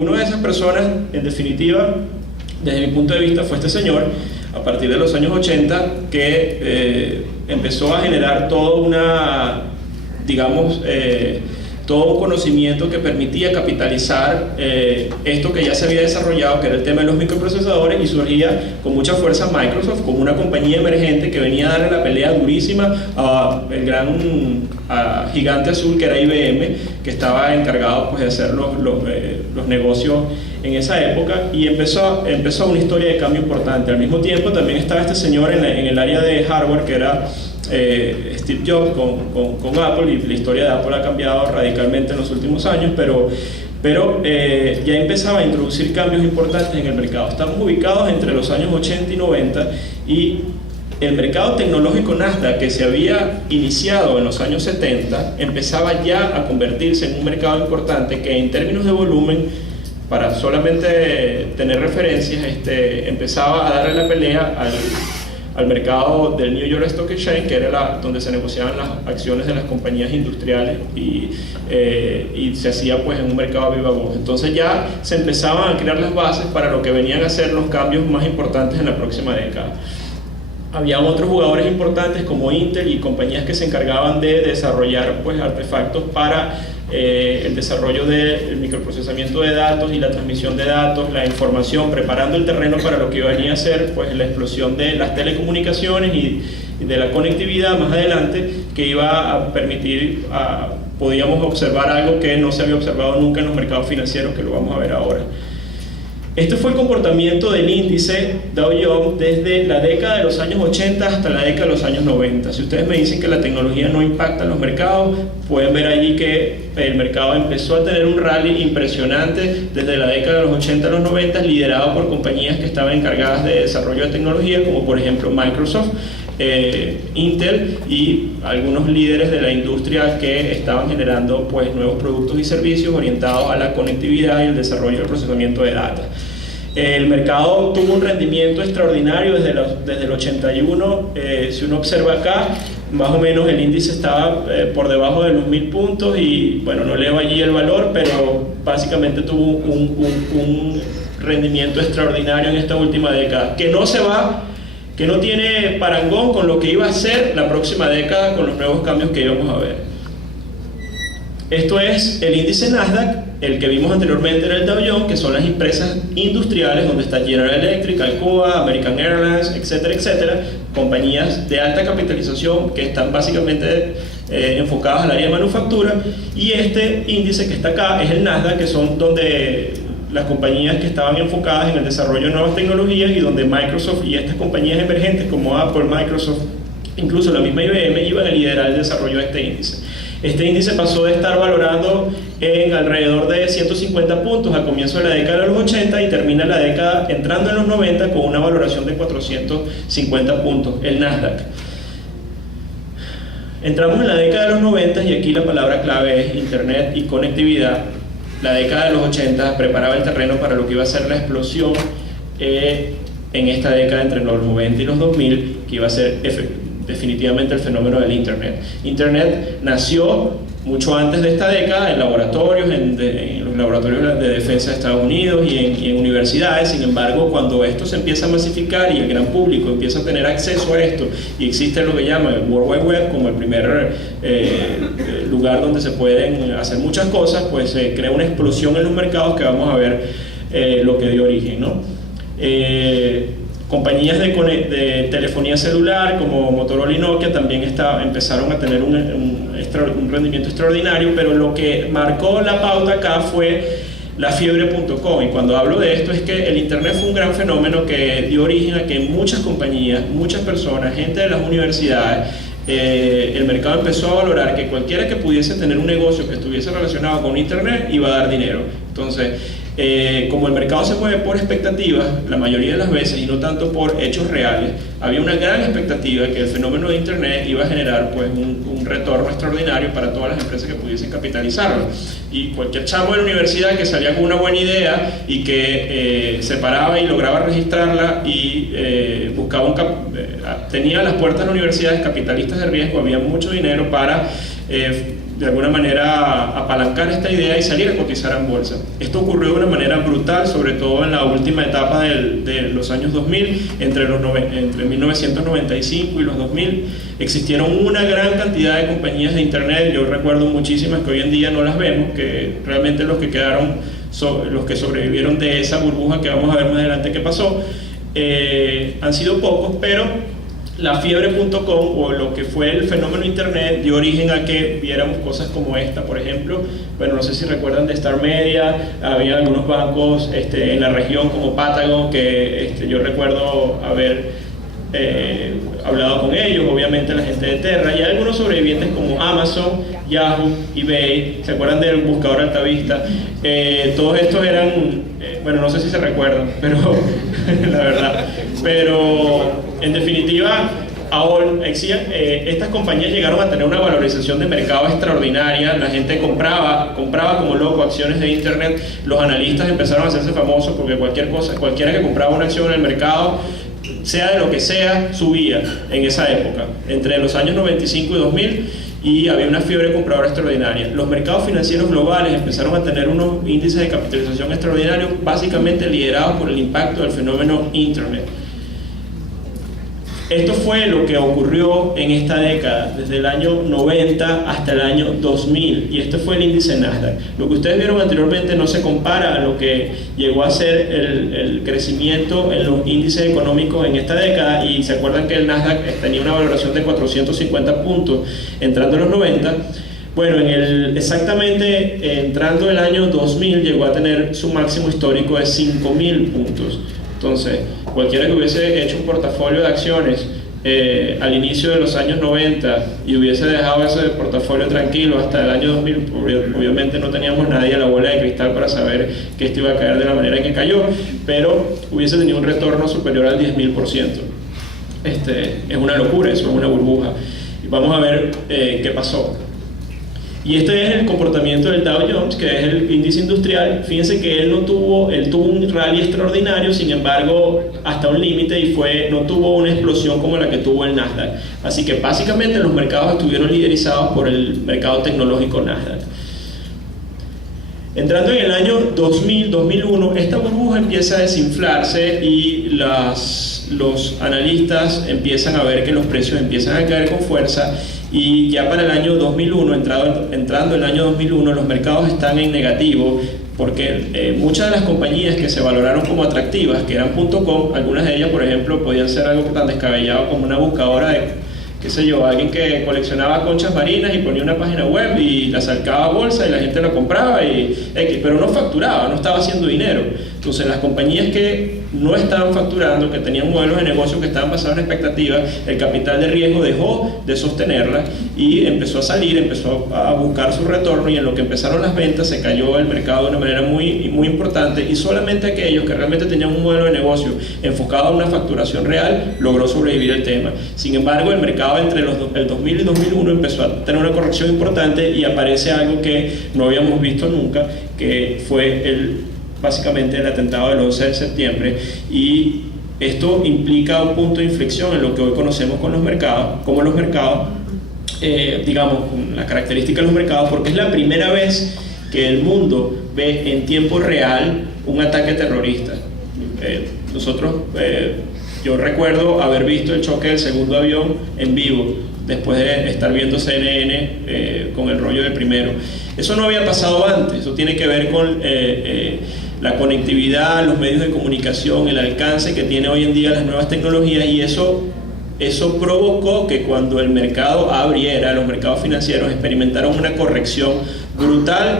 Una de esas personas, en definitiva, desde mi punto de vista, fue este señor, a partir de los años 80, que empezó a generar toda una, digamos, todo un conocimiento que permitía capitalizar esto que ya se había desarrollado, que era el tema de los microprocesadores, y surgía con mucha fuerza Microsoft como una compañía emergente que venía a darle la pelea durísima a el gran gigante azul que era IBM, que estaba encargado pues, de hacer los negocios en esa época, y empezó una historia de cambio importante. Al mismo tiempo también estaba este señor en el área de hardware, que era Steve Jobs con Apple, y la historia de Apple ha cambiado radicalmente en los últimos años, pero ya empezaba a introducir cambios importantes en el mercado. Estamos ubicados entre los años 80 y 90, y el mercado tecnológico Nasdaq, que se había iniciado en los años 70, empezaba ya a convertirse en un mercado importante que, en términos de volumen, para solamente tener referencias, empezaba a darle la pelea al mercado del New York Stock Exchange, que era donde se negociaban las acciones de las compañías industriales, y se hacía pues en un mercado a viva voz. Entonces ya se empezaban a crear las bases para lo que venían a ser los cambios más importantes en la próxima década. Habían otros jugadores importantes como Intel y compañías que se encargaban de desarrollar pues, artefactos para el desarrollo del microprocesamiento de datos y la transmisión de datos, la información, preparando el terreno para lo que venía a ser pues, la explosión de las telecomunicaciones y de la conectividad más adelante, que iba a permitir, podíamos observar algo que no se había observado nunca en los mercados financieros, que lo vamos a ver ahora. Este fue el comportamiento del índice Dow Jones desde la década de los años 80 hasta la década de los años 90. Si ustedes me dicen que la tecnología no impacta en los mercados, pueden ver allí que el mercado empezó a tener un rally impresionante desde la década de los 80 a los 90, liderado por compañías que estaban encargadas de desarrollo de tecnología, como por ejemplo Microsoft, Intel y algunos líderes de la industria que estaban generando pues, nuevos productos y servicios orientados a la conectividad y el desarrollo del procesamiento de datos. El mercado tuvo un rendimiento extraordinario desde el 81. Si uno observa acá, más o menos el índice estaba por debajo de los 1000 puntos, y bueno, no leo allí el valor, pero básicamente tuvo un rendimiento extraordinario en esta última década, que no tiene parangón con lo que iba a ser la próxima década con los nuevos cambios que íbamos a ver. Esto es el índice Nasdaq. El que vimos anteriormente era el Dow Jones, que son las empresas industriales, donde está General Electric, Alcoa, American Airlines, etcétera, etcétera, compañías de alta capitalización que están básicamente enfocadas al área de manufactura. Y este índice que está acá es el Nasdaq, que son donde las compañías que estaban enfocadas en el desarrollo de nuevas tecnologías, y donde Microsoft y estas compañías emergentes como Apple, Microsoft, incluso la misma IBM, iban a liderar el desarrollo de este índice. Este índice pasó de estar valorando en alrededor de 150 puntos al comienzo de la década de los 80 y termina la década entrando en los 90 con una valoración de 450 puntos, el Nasdaq. Entramos en la década de los 90 y aquí la palabra clave es Internet y conectividad. La década de los 80 preparaba el terreno para lo que iba a ser la explosión en esta década entre los 90 y los 2000, que iba a ser definitivamente el fenómeno del Internet. Internet nació mucho antes de esta década en laboratorios, en los laboratorios de defensa de Estados Unidos y en universidades. Sin embargo, cuando esto se empieza a masificar y el gran público empieza a tener acceso a esto, y existe lo que llama el World Wide Web como el primer lugar donde se pueden hacer muchas cosas, pues se crea una explosión en los mercados que vamos a ver lo que dio origen, ¿no? Compañías de telefonía celular como Motorola y Nokia también empezaron a tener un rendimiento extraordinario, pero lo que marcó la pauta acá fue la fiebre.com. Y cuando hablo de esto es que el Internet fue un gran fenómeno que dio origen a que muchas compañías, muchas personas, gente de las universidades, el mercado empezó a valorar que cualquiera que pudiese tener un negocio que estuviese relacionado con Internet iba a dar dinero. Entonces, como el mercado se mueve por expectativas la mayoría de las veces y no tanto por hechos reales, había una gran expectativa que el fenómeno de Internet iba a generar pues, un retorno extraordinario para todas las empresas que pudiesen capitalizarlo. Y cualquier chamo de la universidad que salía con una buena idea y que se paraba y lograba registrarla y tenía a las puertas de las universidades capitalistas de riesgo, había mucho dinero para de alguna manera apalancar esta idea y salir a cotizar en bolsa. Esto ocurrió de una manera brutal, sobre todo en la última etapa de los años 2000, entre 1995 y los 2000, existieron una gran cantidad de compañías de internet. Yo recuerdo muchísimas que hoy en día no las vemos, que realmente los que quedaron, los que sobrevivieron de esa burbuja que vamos a ver más adelante qué pasó, han sido pocos, pero la fiebre.com, o lo que fue el fenómeno internet, dio origen a que viéramos cosas como esta, por ejemplo. Bueno, no sé si recuerdan de Star Media, había algunos bancos en la región como Patagon, que yo recuerdo haber hablado con ellos, obviamente la gente de Terra, y hay algunos sobrevivientes como Amazon, Yahoo, eBay, ¿se acuerdan del buscador Altavista? Todos estos eran, bueno, no sé si se recuerdan, pero la verdad, pero en definitiva, ahora estas compañías llegaron a tener una valorización de mercado extraordinaria. La gente compraba como loco acciones de internet. Los analistas empezaron a hacerse famosos porque cualquiera que compraba una acción en el mercado, sea de lo que sea, subía en esa época, entre los años 95 y 2000, y había una fiebre compradora extraordinaria. Los mercados financieros globales empezaron a tener unos índices de capitalización extraordinarios, básicamente liderados por el impacto del fenómeno internet. Esto fue lo que ocurrió en esta década, desde el año 90 hasta el año 2000, y este fue el índice Nasdaq. Lo que ustedes vieron anteriormente no se compara a lo que llegó a ser el crecimiento en los índices económicos en esta década, y se acuerdan que el Nasdaq tenía una valoración de 450 puntos entrando en los 90. Bueno, exactamente entrando el año 2000 llegó a tener su máximo histórico de 5.000 puntos. Entonces, cualquiera que hubiese hecho un portafolio de acciones al inicio de los años 90 y hubiese dejado ese portafolio tranquilo hasta el año 2000, obviamente no teníamos nadie a la bola de cristal para saber que esto iba a caer de la manera en que cayó, pero hubiese tenido un retorno superior al 10.000%. Es una locura, eso es una burbuja. Y vamos a ver qué pasó. Y este es el comportamiento del Dow Jones, que es el índice industrial. Fíjense que él tuvo un rally extraordinario, sin embargo, hasta un límite, y no tuvo una explosión como la que tuvo el Nasdaq. Así que básicamente los mercados estuvieron liderizados por el mercado tecnológico Nasdaq. Entrando en el año 2000-2001, esta burbuja empieza a desinflarse y los analistas empiezan a ver que los precios empiezan a caer con fuerza, y ya para el año 2001, entrando el año 2001, los mercados están en negativo, porque muchas de las compañías que se valoraron como atractivas, que eran .com, algunas de ellas, por ejemplo, podían ser algo tan descabellado como una buscadora de, qué sé yo, alguien que coleccionaba conchas marinas y ponía una página web y la sacaba a bolsa y la gente la compraba, pero no facturaba, no estaba haciendo dinero. Entonces las compañías que no estaban facturando, que tenían modelos de negocio que estaban basados en expectativas, el capital de riesgo dejó de sostenerlas y empezó a salir, empezó a buscar su retorno, y en lo que empezaron las ventas se cayó el mercado de una manera muy, muy importante, y solamente aquellos que realmente tenían un modelo de negocio enfocado a una facturación real logró sobrevivir el tema. Sin embargo, el mercado entre el 2000 y 2001 empezó a tener una corrección importante, y aparece algo que no habíamos visto nunca, que fue básicamente el atentado del 11 de septiembre, y esto implica un punto de inflexión en lo que hoy conocemos como los mercados, digamos, la característica de los mercados, porque es la primera vez que el mundo ve en tiempo real un ataque terrorista. Yo recuerdo haber visto el choque del segundo avión en vivo, después de estar viendo CNN con el rollo del primero. Eso no había pasado antes. Eso tiene que ver con la conectividad, los medios de comunicación, el alcance que tiene hoy en día las nuevas tecnologías, y eso provocó que cuando el mercado abriera, los mercados financieros experimentaron una corrección brutal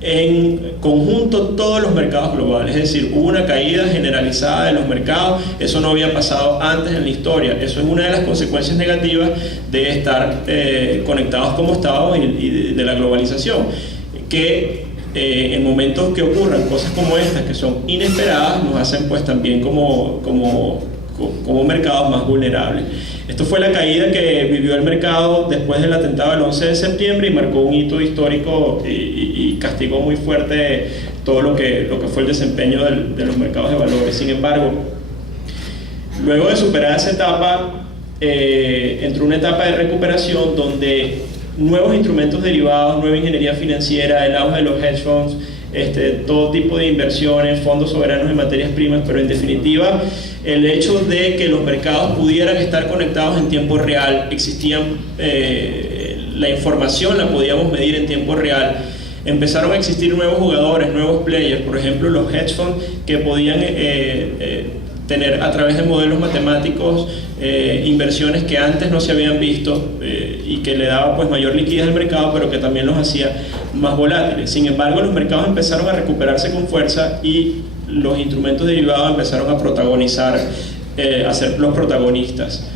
en conjunto todos los mercados globales. Es decir, hubo una caída generalizada de los mercados. Eso no había pasado antes en la historia. Eso es una de las consecuencias negativas de estar conectados como estamos y de la globalización, que en momentos que ocurran cosas como estas, que son inesperadas, nos hacen pues también como mercados más vulnerables. Esto fue la caída que vivió el mercado después del atentado del 11 de septiembre y marcó un hito histórico y castigó muy fuerte todo lo que fue el desempeño de los mercados de valores. Sin embargo, luego de superar esa etapa, entró una etapa de recuperación donde nuevos instrumentos derivados, nueva ingeniería financiera, el auge de los hedge funds, todo tipo de inversiones, fondos soberanos de materias primas, pero en definitiva el hecho de que los mercados pudieran estar conectados en tiempo real, la información la podíamos medir en tiempo real, empezaron a existir nuevos jugadores, nuevos players, por ejemplo los hedge funds que podían tener a través de modelos matemáticos inversiones que antes no se habían visto y que le daba pues mayor liquidez al mercado, pero que también los hacía más volátiles. Sin embargo, los mercados empezaron a recuperarse con fuerza y los instrumentos derivados empezaron a protagonizar, a ser los protagonistas.